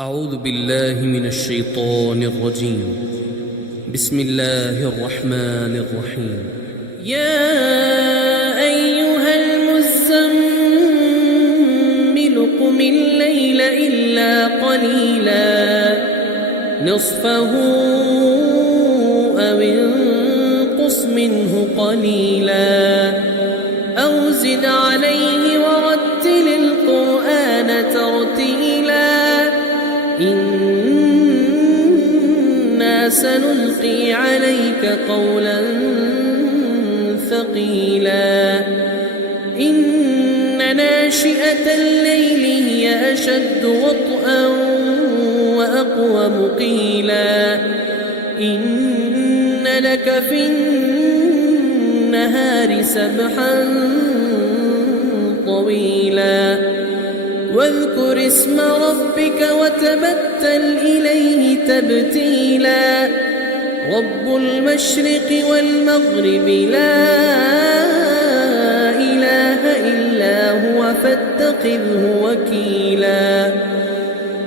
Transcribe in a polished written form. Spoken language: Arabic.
أعوذ بالله من الشيطان الرجيم. بسم الله الرحمن الرحيم. يا أيها المزمل قم الليل إلا قليلا نصفه أو انقص منه قليلا أو زد عليه ورتل القرآن ترتيلا إنا سنلقي عليك قولا ثقيلا إن ناشئة الليل هي أشد وطئا وأقوم قيلا إن لك في النهار سبحا طويلا واذكر اسم ربك وتبتل إليه تبتيلا رب المشرق والمغرب لا إله إلا هو فاتخذه وكيلا